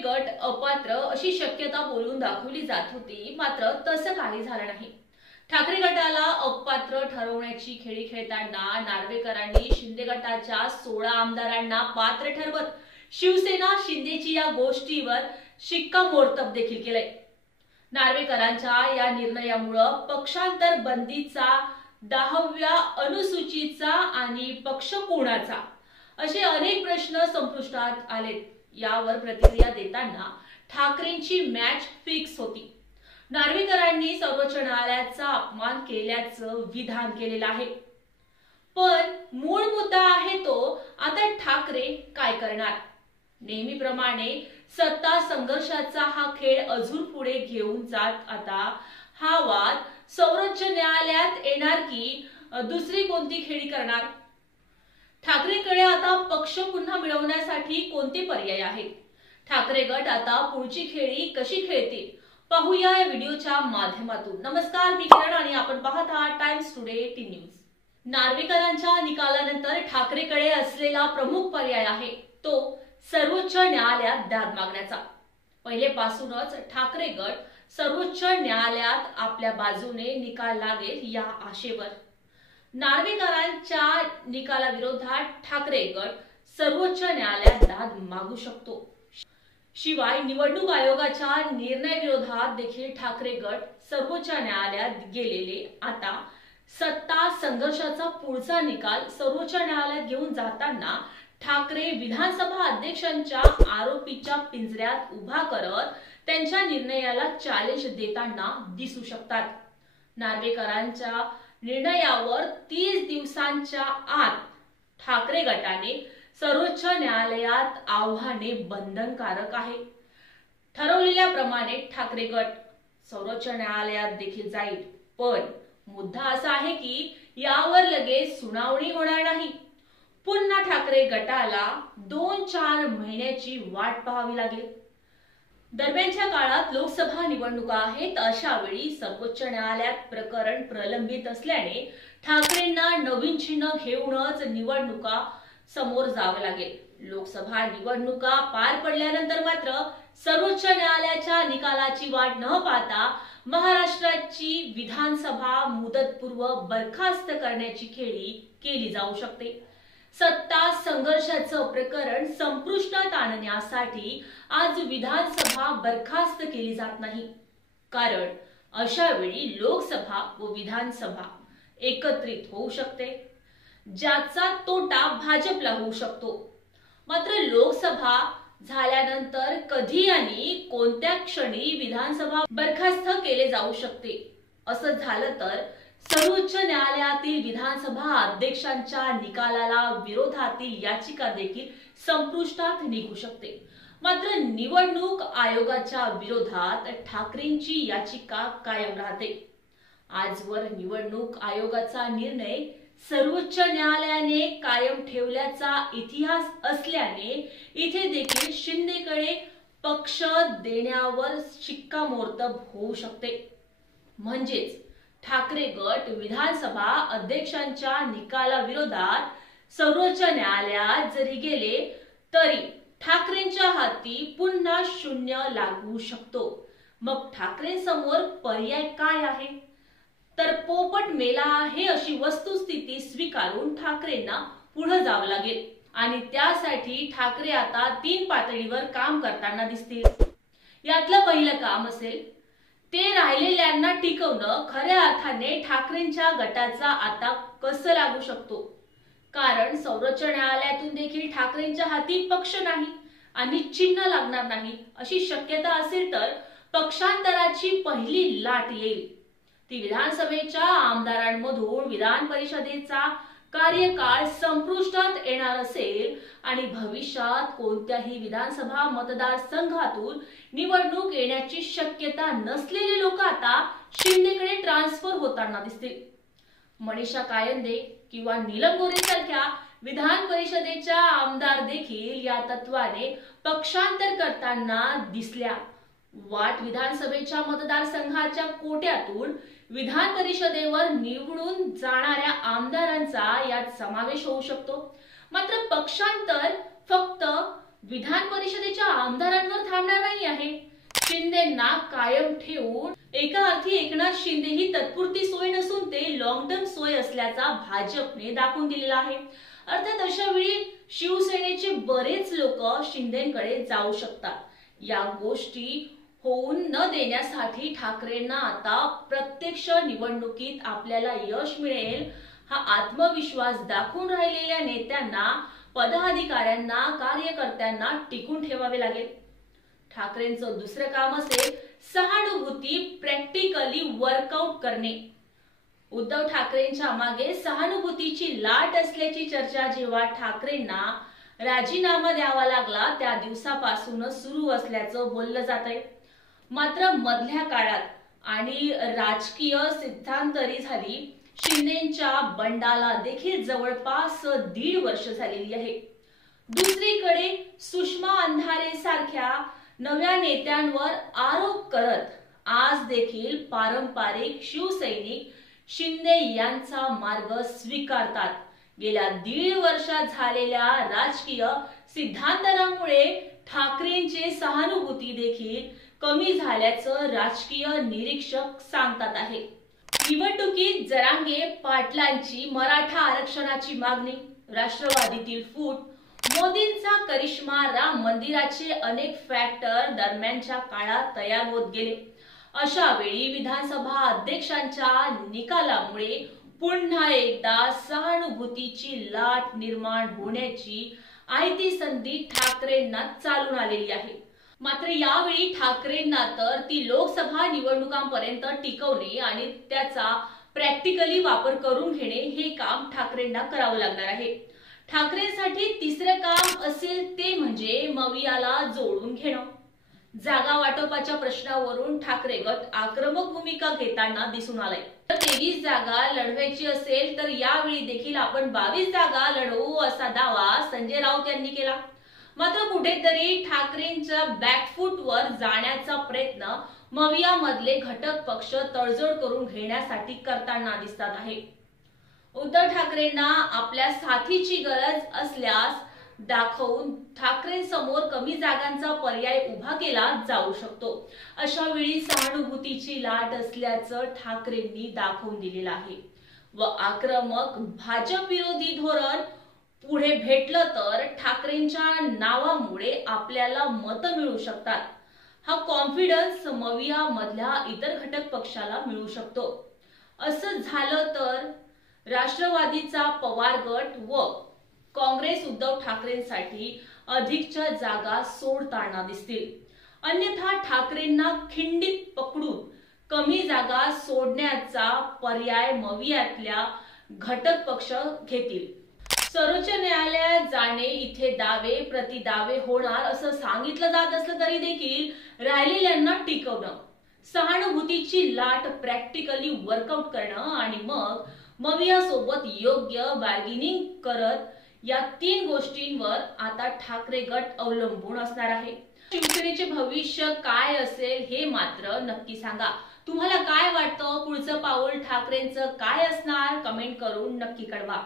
गट अपात्र अशी शक्यता बोलून दाखवली जात होती, मात्र तसं काही झालं नाही। ठाकरे गटाला अपात्र ठरवण्याची खेळी खेळताना नार्वेकरांनी शिंदे गटाच्या 16 आमदारांना पात्र ठरवत शिवसेना शिंदेची या गोष्टीवर शिक्कामोर्तब देखील केलंय। नार्वेकरांच्या या निर्णयामुळे पक्षांतर बंदीचा, 10व्या अनुसूचीचा आणि पक्ष कोणाचा असे अनेक प्रश्न संपुष्टात आलेत। यावर प्रतिक्रिया देताना ठाकरेंची मॅच फिक्स होती। नार्वेकरांनी सर्वोच्च न्यायालयाचा अपमान केल्याचं विधान केलेलं आहे, पण मूळ मुद्दा आहे तो आता ठाकरे काय करणार। नेहमीप्रमाणे सत्ता संघर्षाचा हा खेळ अजून पुढे घेऊन जात आता हा वाद सर्वोच्च न्यायालयात येणार की दुसरी कोणती खेळी करणार। ठाकरेंकडे आता पक्ष पुन्हा मिळवण्यासाठी कोणते पर्याय आहेत? ठाकरे गट आता पुढची खेळी कशी खेळतील पाहूया या व्हिडिओच्या माध्यमातून। नमस्कार, मी किरण आणि आपण पाहत आहात टाइम्स टुडे टी न्यूज। नार्वेकरांच्या निकालानंतर ठाकरेंकडे असलेला प्रमुख पर्याय आहे तो सर्वोच्च न्यायालयात दाद मागण्याचा। पहिलेपासूनच ठाकरे गट सर्वोच्च न्यायालयात आपल्या बाजूने निकाल लागेल या आशेवर। नार्वेकरांच्या निकालाविरोधात ठाकरे गट सर्वोच्च न्यायालयात दाद मागू शकतो। शिवाय निवडणूक आयोगाच्या निर्णयाविरोधात देखील ठाकरे गट सर्वोच्च न्यायालयात गेलेले आता सत्ता संघर्षाचा पुढचा निकाल सर्वोच्च न्यायालयात घेऊन जाताना ठाकरे विधानसभा अध्यक्षांच्या आरोपीच्या पिंजऱ्यात उभा करत त्यांच्या निर्णयाला चॅलेंज देताना दिसू शकतात। नार्वेकरांच्या निर्णयावर 30 दिवसांच्या आत ठाकरे गटाने सर्वोच्च न्यायालयात आव्हाने बंधनकारक आहे। ठरवलेल्याप्रमाणे ठाकरे गट सर्वोच्च न्यायालयात देखील जाईल, पण मुद्दा असा आहे की यावर लगेच सुनावणी होणार नाही। पुन्हा ठाकरे गटाला 2-4 महिन्याची वाट पाहावी लागेल। दरम्यानच्या काळात लोकसभा निवडणुका आहेत, अशा वेळी सर्वोच्च न्यायालयात प्रकरण प्रलंबित असल्याने ठाकरेंना नवीन चिन्ह घेऊनच निवडणुका समोर जावं लागेल। लोकसभा निवडणुका पार पडल्यानंतर मात्र सर्वोच्च न्यायालयाच्या निकालाची वाट न पाहता महाराष्ट्राची विधानसभा मुदतपूर्व बरखास्त करण्याची खेळी केली जाऊ शकते। सत्ता संघर्षाचं प्रकरण संपुष्टात आणण्यासाठी आज विधानसभा बरखास्त केली जात नाही, कारण अशा वेळी लोकसभा व विधानसभा एकत्रित होऊ शकते, ज्याचा तोटा भाजपला होऊ शकतो। मात्र लोकसभा झाल्यानंतर कधी आणि कोणत्या क्षणी विधानसभा बरखास्त केले जाऊ शकते। असं झालं तर सर्वोच्च न्यायालयातील विधानसभा अध्यक्षांच्या निकालाला विरोधातील याचिका देखील संपुष्टात निघू शकते। मात्र निवडणूक आयोगाच्या विरोधात ठाकरेंची याचिका कायम राहते। आजवर निवडणूक आयोगाचा निर्णय सर्वोच्च न्यायालयाने कायम ठेवल्याचा इतिहास असल्याने इथे देखील शिंदेकडे पक्ष देण्यावर शिक्कामोर्तब होऊ शकते। म्हणजेच ठाकरे गट विधानसभा अध्यक्षांच्या निकालाविरोधात सर्वोच्च न्यायालयात जरी गेले तरी ठाकरेंच्या हाती पुन्हा शून्य लागू शकतो। मग ठाकरेंसमोर पर्याय काय आहे? तर पोपट मेला आहे अशी वस्तुस्थिती स्वीकारून ठाकरेंना पुढे जावं लागेल आणि त्यासाठी ठाकरे आता 3 पातळीवर काम करताना दिसतील। यातलं पहिलं काम असेल ते राहिलेल्यांना टिकवणं। खऱ्या अर्थाने ठाकरेंच्या गटाचा आता कसं लागू शकतो, कारण सर्वोच्च न्यायालयातून देखील ठाकरेंच्या हाती पक्ष नाही आणि चिन्ह लागणार नाही अशी शक्यता असेल तर पक्षांतराची पहिली लाट येईल। ती विधानसभेच्या आमदारांमधून विधान परिषदेचा कार्यकाळ संपुष्टात येणार असेल आणि भविष्यात कोणत्याही विधानसभा मतदारसंघातून निवडणूक येण्याची शक्यता नसलेले लोक आता शिंदेकडे ट्रान्सफर होताना दिसतील। मनीषा कायंदे किंवा नीलम गोरे सारख्या विधान परिषदेच्या आमदार देखील या तत्वाने पक्षांतर करताना दिसल्या। वाट विधानसभेच्या मतदारसंघाच्या कोट्यातून विधान परिषदेवर निवडून जाणाऱ्या आमदारांचा यात समावेश होऊ शकतो। मात्र पक्षांतर फक्त विधान परिषदेच्या आमदारांवर थांबणार नाही आहे. शिंदेंना कायम ठेवून एका अर्थी एकनाथ शिंदे ही तात्पुरती सोय नसून ते लॉंग टर्म सोय असल्याचा भाजपने दाखवून दिलेला आहे. अर्थात अशा वेळी शिवसेनेचे बरेच लोक शिंदेकडे जाऊ शकतात. या गोष्टी होऊन न देण्यासाठी ठाकरेंना आता प्रत्यक्ष निवडणुकीत आपल्याला यश मिळेल हा आत्मविश्वास दाखवून राहिलेल्या नेत्यांना, पदाधिकाऱ्यांना, कार्यकर्त्यांना टिकून ठेवावे लागेल. ठाकरेंचं दुसरं काम असेल सहानुभूती प्रॅक्टिकली वर्कआउट करणे. उद्धव ठाकरेंच्या मागे सहानुभूतीची लाट असल्याची चर्चा जेव्हा ठाकरेंना राजीनामा द्यावा लागला त्या दिवसापासूनच सुरू असल्याचं बोललं जात आहे. मात्र मधल्या काळात आणि राजकीय सिद्धांतरी झाली शिंदेच्या बंडाला देखील जवळपास 1.5 वर्ष झालेली आहे. दुसरीकडे सुषमा अंधारे सारख्या नव्या नेत्यांवर आरोप करत आज देखील पारंपरिक शिवसैनिक शिंदे यांचा मार्ग स्वीकारतात. गेल्या 1.5 वर्षात झालेल्या राजकीय सिद्धांतरामुळे ठाकरेंची सहानुभूती देखील कमी झाल्याचं राजकीय निरीक्षक सांगतात आहे. निवडणुकीत जरांगे पाटलांची मराठा आरक्षणाची मागणी, राष्ट्रवादीतील फूट, मोदींचा करिश्मा, राम मंदिराचे अनेक फॅक्टर दरम्यानच्या काळात तयार होत गेले. अशा वेळी विधानसभा अध्यक्षांच्या निकालामुळे पुन्हा एकदा सहानुभूतीची लाट निर्माण होण्याची आयती संधी ठाकरेंना चालून आलेली आहे. मात्र यावेळी ठाकरेंना तर ती लोकसभा निवडणुकांपर्यंत टिकवणे आणि त्याचा प्रॅक्टिकली वापर करून घेणे हे काम ठाकरेंना करावं लागणार आहे. ठाकरेंसाठी तिसरं काम असेल ते म्हणजे मवियाला जोडून घेणं. जागा वाटपाच्या प्रश्नावरून ठाकरे गट आक्रमक भूमिका घेताना दिसून आलाय. 23 जागा लढवायची असेल तर यावेळी देखील आपण 22 जागा लढवू असा दावा संजय राऊत यांनी केला. मात्र कुठेतरी ठाकरेंच्या बॅकफूटवर जाण्याचा प्रयत्न मविया मधले घटक पक्ष तडजोड करून घेण्यासाठी करताना दिसतात आहे. उद्धव ठाकरेंना आपल्या साथीची गरज असल्यास दाखवून ठाकरेंसमोर कमी जागांचा पर्याय उभा केला जाऊ शकतो. अशा वेळी सहानुभूतीची लाट असल्याचं ठाकरेंनी दाखवून दिलेलं आहे व आक्रमक भाजप विरोधी धोरण पुढे भेटलं तर ठाकरेंच्या नावामुळे आपल्याला मतं मिळू शकतात. हा कॉन्फिडन्स मविया मधल्या इतर घटक पक्षाला मिळू शकतो. असं झालं तर राष्ट्रवादीचा पवार गट व काँग्रेस उद्धव ठाकरेंसाठी अधिकच्या जागा सोडताना दिसतील. अन्यथा ठाकरेंना खिंडीत पकडून कमी जागा सोडण्याचा पर्याय मवियातल्या घटक पक्ष घेतील. सर्वोच्च न्यायालयात जाणे इथे दावे प्रतिदावे होणार असं सांगितलं जात असलं तरी देखील राहिलेल्यांना टिकवणं, सहानुभूतीची लाट प्रॅक्टिकली वर्कआउट करणं आणि मग मविया सोबत योग्य बार्गेनिंग करत या 3 गोष्टींवर आता ठाकरे गट अवलंबून असणार आहे. शिवसेनेचे भविष्य काय असेल हे मात्र नक्की सांगा. तुम्हाला काय वाटतं पुढचं पाऊल ठाकरेंचं काय असणार कमेंट करून नक्की कळवा.